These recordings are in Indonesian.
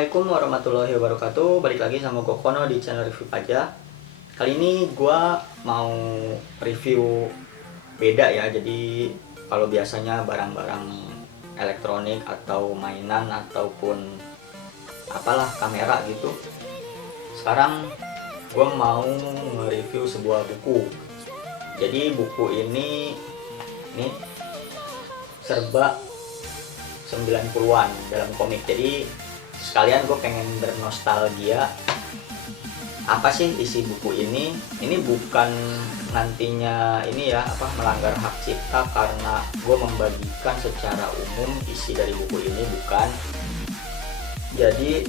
Assalamualaikum warahmatullahi wabarakatuh. Balik lagi sama gue Kono di channel review aja. Kali ini gue mau review beda ya. Jadi kalau biasanya barang-barang elektronik atau mainan ataupun apalah kamera gitu, sekarang gue mau nge-review sebuah buku. Jadi buku ini nih serba 90-an dalam komik. Jadi sekalian gue pengen bernostalgia apa sih isi buku ini. Ini bukan nantinya ini ya melanggar hak cipta karena gue membagikan secara umum isi dari buku ini, bukan. Jadi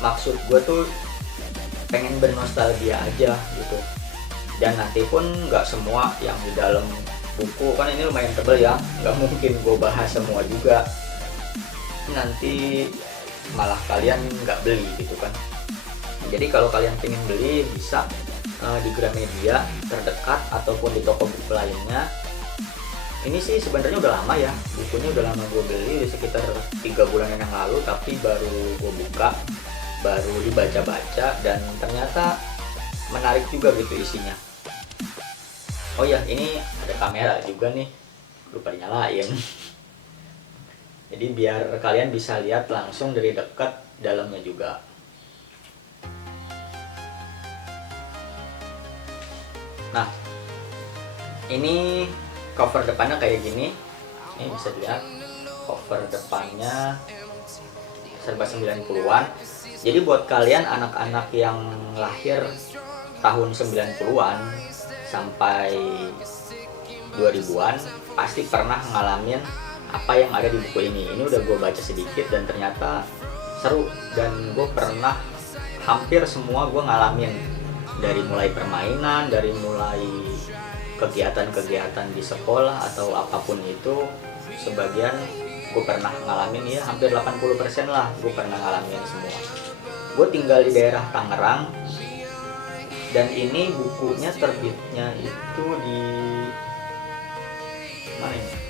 maksud gue tuh pengen bernostalgia aja gitu. Dan nanti pun nggak semua yang di dalam buku, kan ini lumayan tebel ya, nggak mungkin gue bahas semua juga, nanti malah kalian nggak beli gitu kan. Jadi kalau kalian pengen beli bisa di Gramedia terdekat ataupun di toko buku lainnya. Ini sih sebenarnya udah lama ya, bukunya udah lama gue beli, sekitar 3 bulan yang lalu, tapi baru gue buka, baru dibaca-baca, dan ternyata menarik juga gitu isinya. Oh ya, ini ada kamera juga nih, lupa dinyalain. Jadi biar kalian bisa lihat langsung dari dekat dalamnya juga. Nah, ini cover depannya kayak gini. Ini bisa dilihat cover depannya serba 90-an. Jadi buat kalian anak-anak yang lahir tahun 90-an sampai 2000-an pasti pernah ngalamin apa yang ada di buku ini. Ini udah gue baca sedikit dan ternyata seru, dan gue pernah hampir semua gue ngalamin, dari mulai permainan, dari mulai kegiatan-kegiatan di sekolah atau apapun itu, sebagian gue pernah ngalamin ya, hampir 80% lah gue pernah ngalamin semua. Gue tinggal di daerah Tangerang, dan ini bukunya terbitnya itu di mana ini?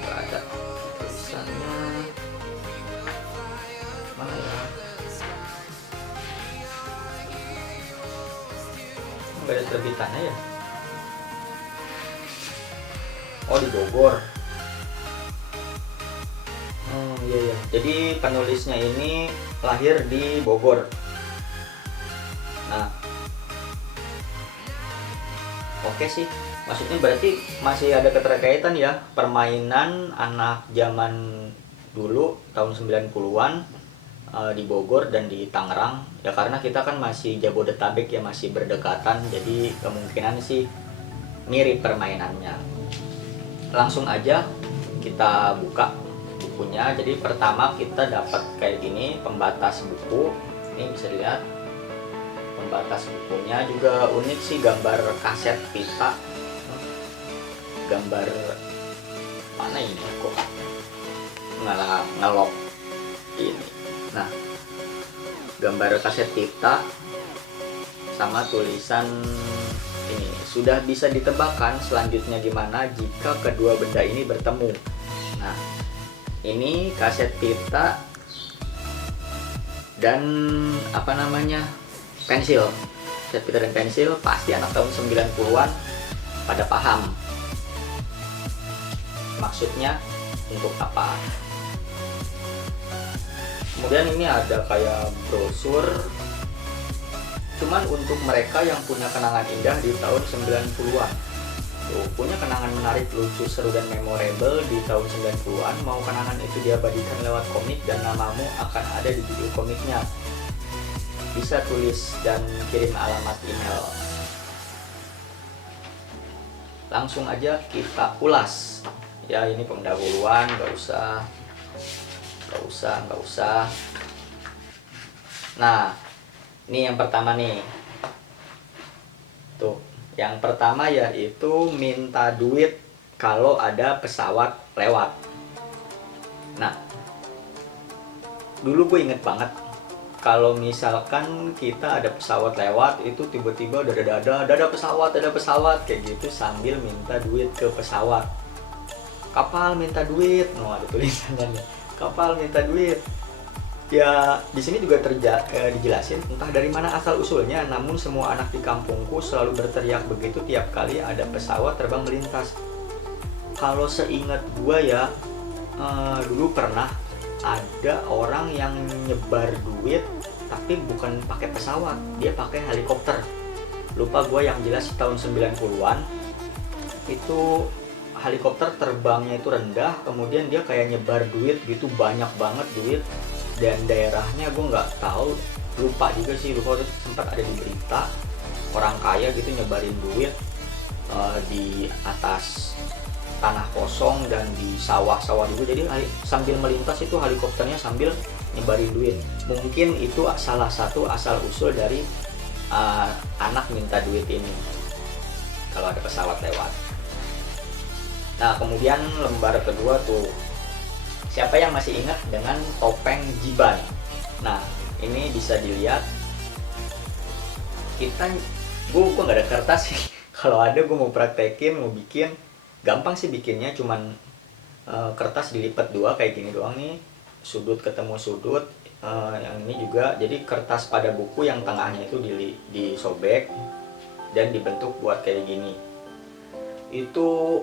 Gak ada tulisannya. Mana ya? Gak ada terbitannya ya? Oh, di Bogor. Iya. Jadi penulisnya ini lahir di Bogor. Nah, oke sih, maksudnya berarti masih ada keterkaitan ya, permainan anak zaman dulu tahun 90-an di Bogor dan di Tangerang ya, karena kita kan masih Jabodetabek ya, masih berdekatan, jadi kemungkinan sih mirip permainannya. Langsung aja kita buka bukunya. Jadi pertama kita dapat kayak gini, pembatas buku. Ini bisa dilihat pembatas bukunya, juga unik sih, gambar kaset pita. Gambar mana ini kok ngelok ini. Nah, gambar kaset pita sama tulisan ini, sudah bisa ditebakkan selanjutnya gimana jika kedua benda ini bertemu. Nah, ini kaset pita dan pensil. Kaset pita dan pensil pasti anak tahun 90-an pada paham maksudnya untuk apa. Kemudian ini ada kayak brosur, cuman untuk mereka yang punya kenangan indah di tahun 90-an. Tuh, punya kenangan menarik, lucu, seru, dan memorable di tahun 90-an. Mau kenangan itu diabadikan lewat komik dan namamu akan ada di judul komiknya. Bisa tulis dan kirim alamat email. Langsung aja kita ulas. Ya, ini pendahuluan, nggak usah. Nah, ini yang pertama nih. Tuh, yang pertama yaitu minta duit kalau ada pesawat lewat. Nah, dulu gue inget banget, kalau misalkan kita ada pesawat lewat, itu tiba-tiba ada pesawat kayak gitu, sambil minta duit ke pesawat. Kapal minta duit, ada tulisannya nih, kapal minta duit. Ya, di sini juga dijelasin entah dari mana asal usulnya, namun semua anak di kampungku selalu berteriak begitu tiap kali ada pesawat terbang melintas. Kalau seingat gua ya, dulu pernah ada orang yang nyebar duit tapi bukan pakai pesawat, dia pakai helikopter. Lupa gua, yang jelas tahun 90-an itu helikopter terbangnya itu rendah, kemudian dia kayak nyebar duit gitu, banyak banget duit. Dan daerahnya gue nggak tahu, lupa juga sih, lupa, itu sempat ada di berita orang kaya gitu nyebarin duit di atas tanah kosong dan di sawah-sawah juga. Jadi sambil melintas itu helikopternya sambil nyebarin duit. Mungkin itu salah satu asal usul dari anak minta duit ini kalau ada pesawat lewat. Nah, kemudian lembar kedua tuh, siapa yang masih ingat dengan topeng Jiban? Nah, ini bisa dilihat. Gue nggak ada kertas sih. Kalau ada gue mau praktekin, mau bikin. Gampang sih bikinnya, cuman kertas dilipat dua kayak gini doang nih. Sudut ketemu sudut. Yang ini juga, jadi kertas pada buku yang tengahnya itu disobek dan dibentuk buat kayak gini. Itu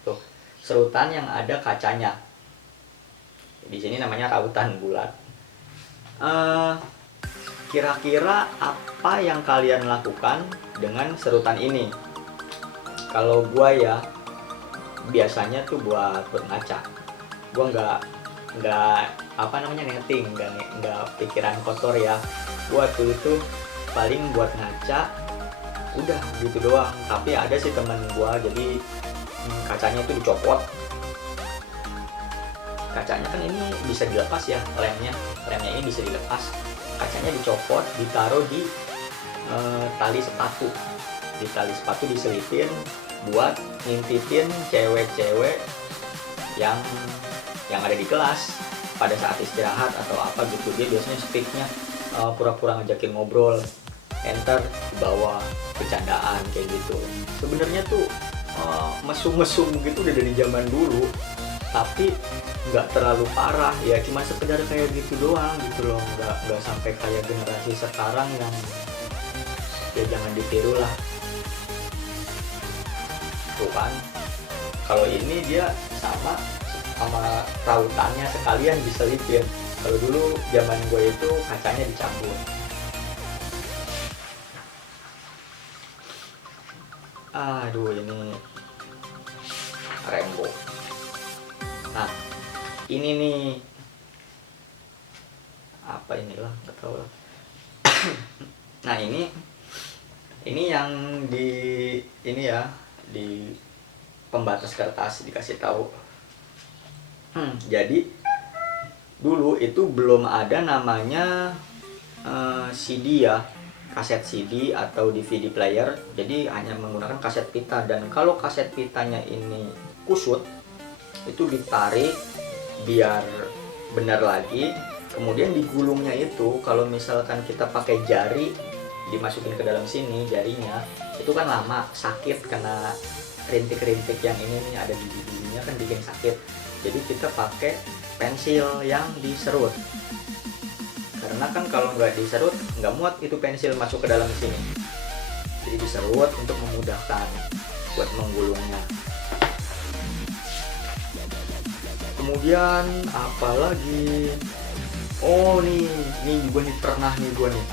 tuh, serutan yang ada kacanya. Di sini namanya rautan bulat. Kira-kira apa yang kalian lakukan dengan serutan ini? Kalau gua ya, biasanya tuh buat ngaca. Gua nggak apa namanya netting, nggak pikiran kotor ya. Gua tuh itu paling buat ngaca, udah gitu doang. Tapi ada sih temen gua, jadi kacanya itu dicopot. Kacanya kan ini bisa dilepas ya, lemnya ini bisa dilepas. Kacanya dicopot, ditaruh di tali sepatu. Di tali sepatu diselipin buat ngintipin cewek-cewek yang ada di kelas pada saat istirahat atau apa gitu. Dia biasanya speaknya pura-pura ngajakin ngobrol, enter bawa bercandaan kayak gitu. Sebenarnya tuh mesum-mesum gitu udah dari zaman dulu, tapi nggak terlalu parah ya, cuma sekedar kayak gitu doang gitu loh, nggak sampai kayak generasi sekarang yang ya jangan ditiru lah. Tuh kan, kalau ini dia sama rautannya sekalian diselipin. Kalau dulu zaman gue itu kacanya dicampur. Aduh, ini Rembo. Nah, ini nih apa inilah, nggak tahu lah. Nah, ini yang ini ya, di pembatas kertas dikasih tahu. Jadi dulu itu belum ada namanya CD ya, kaset CD atau DVD player. Jadi hanya menggunakan kaset pita, dan kalau kaset pitanya ini kusut, itu ditarik biar benar lagi. Kemudian digulungnya itu, kalau misalkan kita pakai jari dimasukin ke dalam sini jarinya, itu kan lama, sakit karena rintik-rintik yang ini nih ada di giginya kan bikin sakit. Jadi kita pakai pensil yang diserut, karena kan kalau nggak diserut nggak muat itu pensil masuk ke dalam sini. Jadi diserut untuk memudahkan buat menggulungnya. Kemudian apalagi, oh nih gue nih pernah nih gue nih,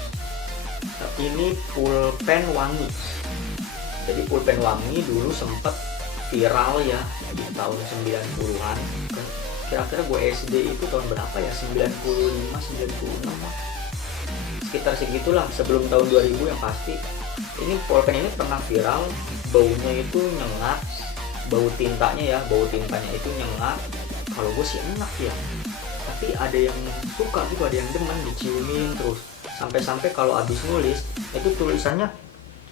ini pulpen wangi. Jadi pulpen wangi dulu sempet viral ya di tahun 90-an. Kira-kira gue SD itu tahun berapa ya, 95, 96 lah. Sekitar segitulah, sebelum tahun 2000 yang pasti. Ini pulpen ini pernah viral, baunya itu nyengat, bau tintanya itu nyengat. Kalau gue sih enak ya, tapi ada yang suka gitu, ada yang demen diciumin terus. Sampai-sampai kalau abis nulis itu tulisannya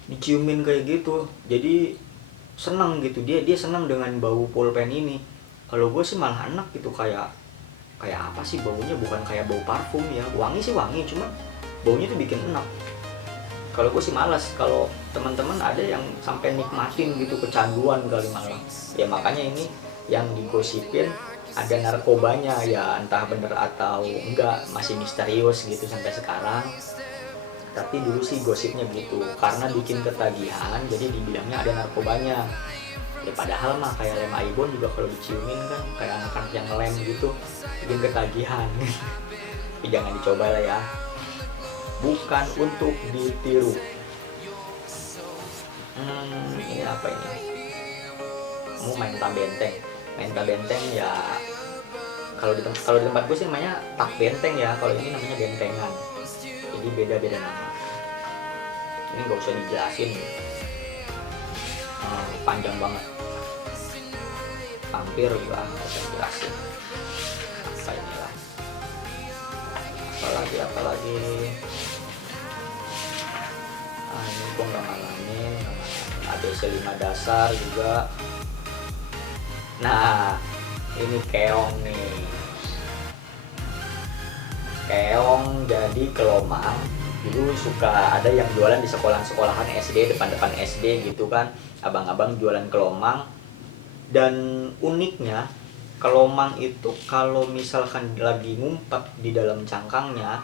diciumin kayak gitu, jadi senang gitu, dia senang dengan bau pulpen ini. Kalau gue sih malah enak gitu, kayak apa sih baunya, bukan kayak bau parfum ya, wangi sih wangi, cuma baunya tuh bikin enak. Kalau gue sih malas. Kalau teman-teman ada yang sampai nikmatin gitu, kecanduan kali malah ya. Makanya ini yang digosipin ada narkobanya ya, entah bener atau enggak masih misterius gitu sampai sekarang. Tapi dulu sih gosipnya gitu, karena bikin ketagihan jadi dibilangnya ada narkobanya. Ya padahal mah kayak lem Aibon juga kalau diciumin kan kayak anak-anak yang ngelem gitu, bikin ketagihan. Tapi jangan dicoba lah ya, bukan untuk ditiru. Ini apa ini? Mau main benteng ya. Kalau di tempat gue sih namanya tak benteng ya, kalau ini namanya bentengan. Jadi beda-beda nama. Ini nggak usah dijelasin, panjang banget. Hampir juga nggak usah dijelasin. Apa inilah? Apalagi? Ini gue nggak ngalamin. ABC 5 dasar juga. Nah, ini keong nih. Keong jadi kelomang. Dulu suka ada yang jualan di sekolahan SD, depan SD gitu kan, abang-abang jualan kelomang. Dan uniknya kelomang itu kalau misalkan lagi ngumpet di dalam cangkangnya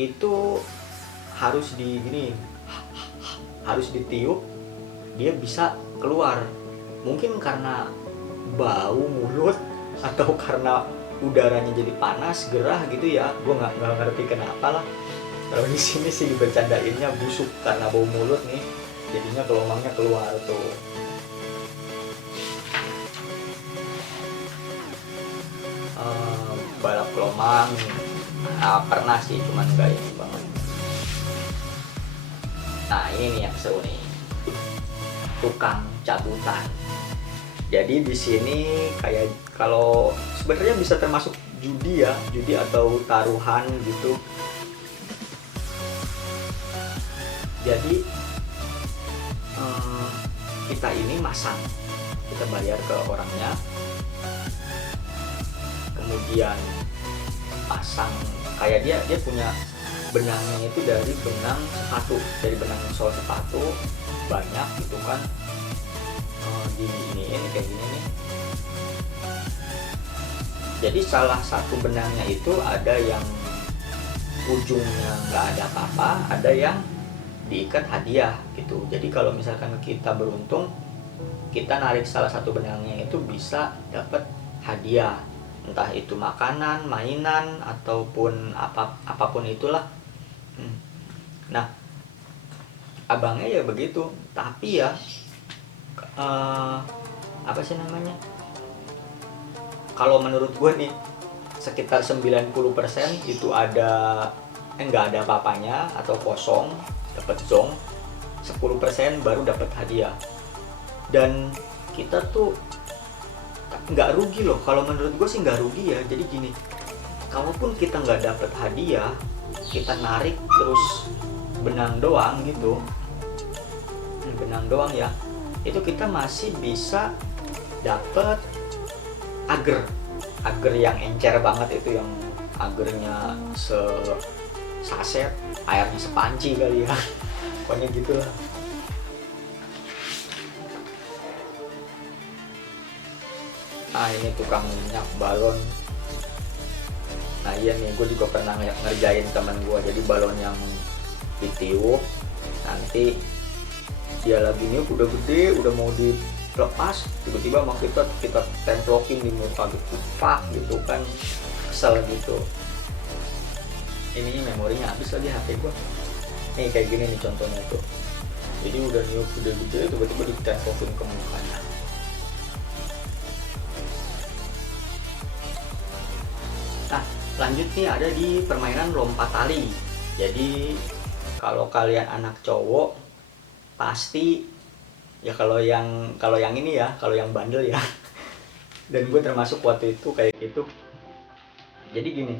itu harus harus ditiup, dia bisa keluar. Mungkin karena bau mulut atau karena udaranya jadi panas, gerah gitu ya, gue nggak ngerti kenapa lah. Kalau di sini sih dibercandainnya busuk karena bau mulut nih, jadinya kelomangnya keluar tuh. Balap kelomang, pernah sih, cuman nggak ini banget. Nah ini nih yang seru nih, tukang cabutan. Jadi di sini kayak kalau sebenarnya bisa termasuk judi ya, judi atau taruhan gitu. Jadi kita ini masang, kita bayar ke orangnya, kemudian pasang kayak dia punya benangnya itu dari benang sepatu, dari benang sol sepatu banyak gitu kan. Ini kayak gini nih. Jadi salah satu benangnya itu ada yang ujungnya nggak ada apa-apa, ada yang diikat hadiah gitu. Jadi kalau misalkan kita beruntung, kita narik salah satu benangnya itu bisa dapat hadiah, entah itu makanan, mainan, ataupun apapun itulah. Nah, abangnya ya begitu. Tapi ya apa sih namanya, kalau menurut gue nih sekitar 90% itu ada nggak ada apa-apanya atau kosong, dapat zong. 10% baru dapat hadiah. Dan kita tuh nggak rugi loh, kalau menurut gue sih nggak rugi ya. Jadi gini, kalaupun kita nggak dapat hadiah, kita narik terus benang doang gitu, benang doang ya, itu kita masih bisa dapat agar yang encer banget, itu yang agernya saset, airnya sepanci kali ya. Pokoknya gitulah. ini tukang minyak balon. Nah iya nih, gue juga pernah ngerjain teman gue. Jadi balon yang ditiup, nanti dia lagi niup udah gede, udah mau dilepas, tiba-tiba sama kita templokin di muka gitu, pak gitu kan, kesel gitu. Ini memorinya habis lagi HP gue. Nih kayak gini nih contohnya tuh. Jadi udah niup udah gede, tiba-tiba ditemplokin ke mukanya. Nah lanjut nih, ada di permainan lompat tali. Jadi kalau kalian anak cowok pasti ya, kalau yang ini ya, kalau yang bandel ya dan gue termasuk waktu itu kayak gitu. Jadi gini,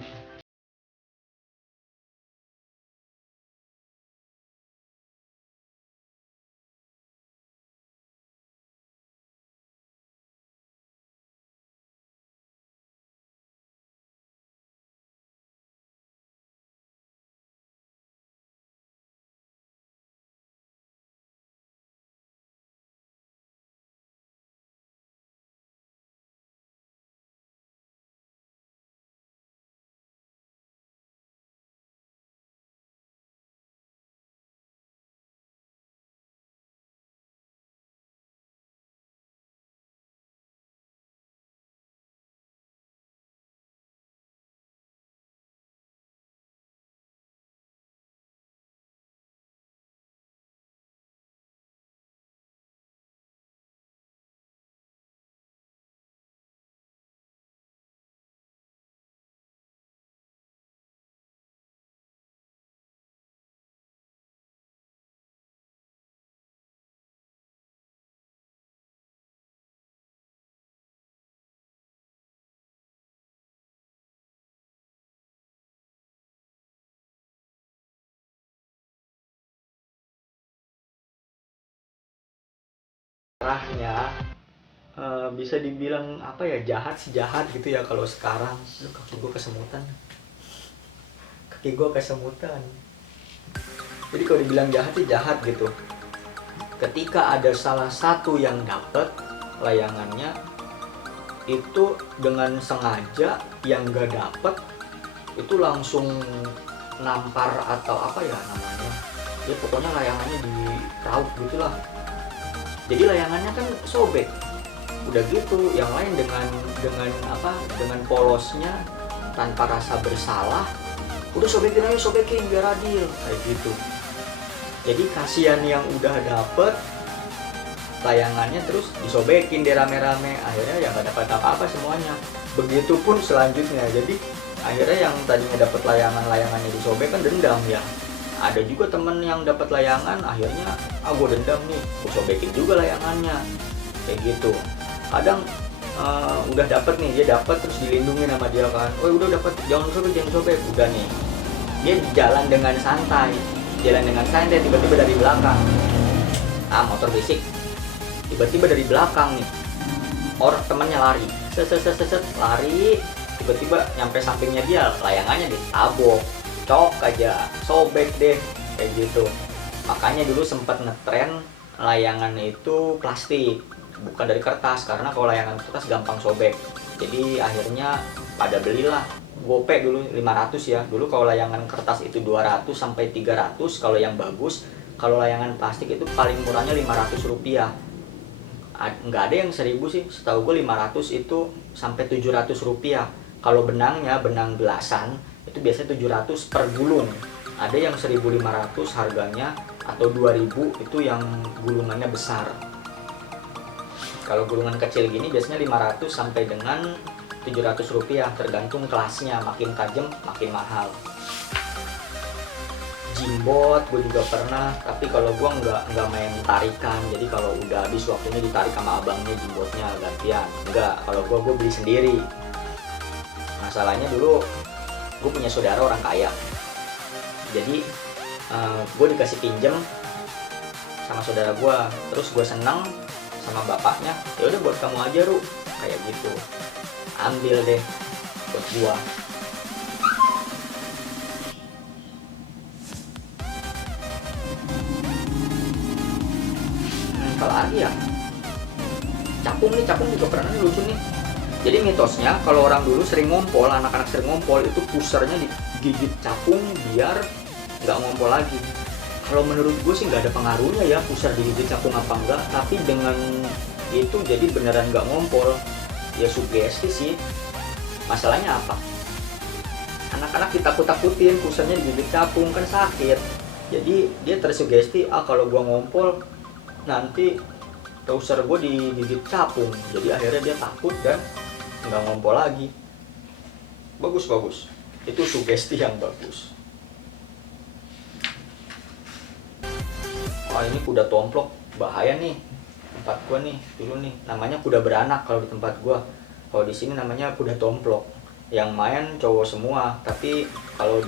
arahnya bisa dibilang apa ya, jahat sih jahat gitu ya. Kalau sekarang kaki gue kesemutan, jadi kalau dibilang jahat sih jahat gitu. Ketika ada salah satu yang dapat layangannya, itu dengan sengaja yang gak dapet itu langsung nampar atau apa ya namanya, ya pokoknya layangannya diraup gitulah. Jadi layangannya kan sobek. Udah gitu yang lain dengan polosnya, tanpa rasa bersalah, udah sobekin biar adil kayak gitu. Jadi kasihan yang udah dapet layangannya terus disobekin deh rame-rame, akhirnya ya nggak dapat apa-apa semuanya. Begitupun selanjutnya, jadi akhirnya yang tadinya dapat layangannya disobek kan dendam ya. Ada juga temen yang dapat layangan, akhirnya gue dendam nih, gue sobekin juga layangannya kayak gitu. Kadang udah dapat nih, dia dapat terus dilindungi sama dia kan, oh udah dapat, jangan sobek, udah nih dia jalan dengan santai, tiba-tiba dari belakang, motor berisik, tiba-tiba dari belakang nih orang temennya lari, lari, tiba-tiba nyampe sampingnya dia, layangannya ditabok, cok aja, sobek deh kayak gitu. Makanya dulu sempat ngetren layangan itu plastik, bukan dari kertas, karena kalau layangan kertas gampang sobek. Jadi akhirnya pada belilah, gope dulu 500 ya. Dulu kalau layangan kertas itu 200 sampai 300 kalau yang bagus. Kalau layangan plastik itu paling murahnya 500 rupiah. Nggak ada yang 1000 sih, setahu gue 500 itu sampai 700 rupiah. Kalau benangnya, benang gelasan itu biasanya 700 per gulung. Ada yang 1500 harganya, atau 2000 itu yang gulungannya besar. Kalau gulungan kecil gini biasanya 500 sampai dengan 700 rupiah, tergantung kelasnya, makin tajam makin mahal. Jimbot gue juga pernah, tapi kalau gue nggak main tarikan, jadi kalau udah habis waktunya ditarik sama abangnya jimbotnya gantian. Enggak, kalau gue beli sendiri. Masalahnya dulu gue punya saudara orang kaya, jadi gue dikasih pinjem sama saudara gue, terus gue seneng sama bapaknya, ya udah buat kamu aja Ru, kayak gitu, ambil deh buat gue. Kalau lagi ya capung juga pernah nih, lucu nih. Jadi mitosnya kalau orang dulu sering ngompol, anak-anak sering ngompol itu pusernya digigit capung biar nggak ngompol lagi. Kalau menurut gue sih nggak ada pengaruhnya ya puser digigit capung apa enggak, tapi dengan itu jadi beneran nggak ngompol. Ya sugesti sih. Masalahnya apa? Anak-anak ditakut-takutin pusernya digigit capung kan sakit. Jadi dia tersugesti, kalau gua ngompol nanti puser gue digigit capung. Jadi akhirnya dia takut dan nggak ngompol lagi. Bagus. Itu sugesti yang bagus. Ini kuda tomplok bahaya nih tempat gua nih dulu nih. Namanya kuda beranak kalau di tempat gua. Kalau di sini namanya kuda tomplok. Yang main cowok semua, tapi kalau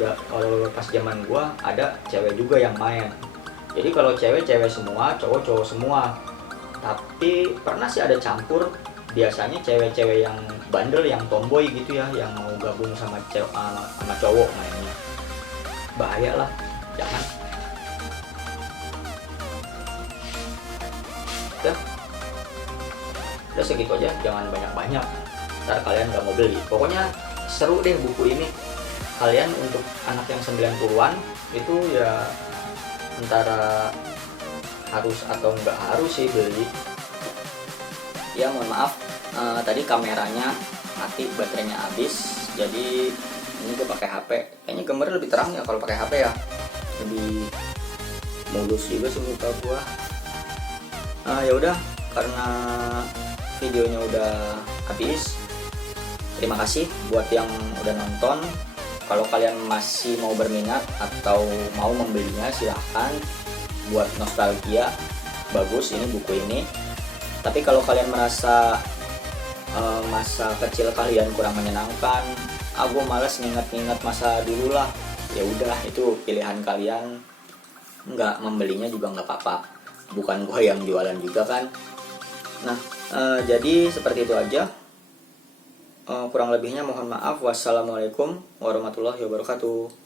pas zaman gua ada cewek juga yang main. Jadi kalau cewek semua, cowok semua. Tapi pernah sih ada campur, biasanya cewek-cewek yang bandel, yang tomboy gitu ya, yang mau gabung sama cowok mainnya. Bahaya lah, jangan. Udah segitu aja, jangan banyak-banyak. Ntar kalian gak mau beli. Pokoknya seru deh buku ini. Kalian untuk anak yang 90-an itu ya antara harus atau nggak harus sih beli. Ya mohon maaf, tadi kameranya mati, baterainya habis. Jadi ini gue pakai HP. Kayaknya gambarnya lebih terang ya kalau pakai HP ya. Lebih mulus juga sih muka gua. Ya udah, karena videonya udah habis. Terima kasih buat yang udah nonton. Kalau kalian masih mau berminat atau mau membelinya silahkan. Buat nostalgia, bagus ini buku ini. Tapi kalau kalian merasa masa kecil kalian kurang menyenangkan, gue malas nginget-nginget masa dulu lah, ya udah itu pilihan kalian. Nggak membelinya juga nggak apa-apa, bukan gue yang jualan juga kan. Nah, jadi seperti itu aja. Kurang lebihnya mohon maaf. Wassalamualaikum warahmatullahi wabarakatuh.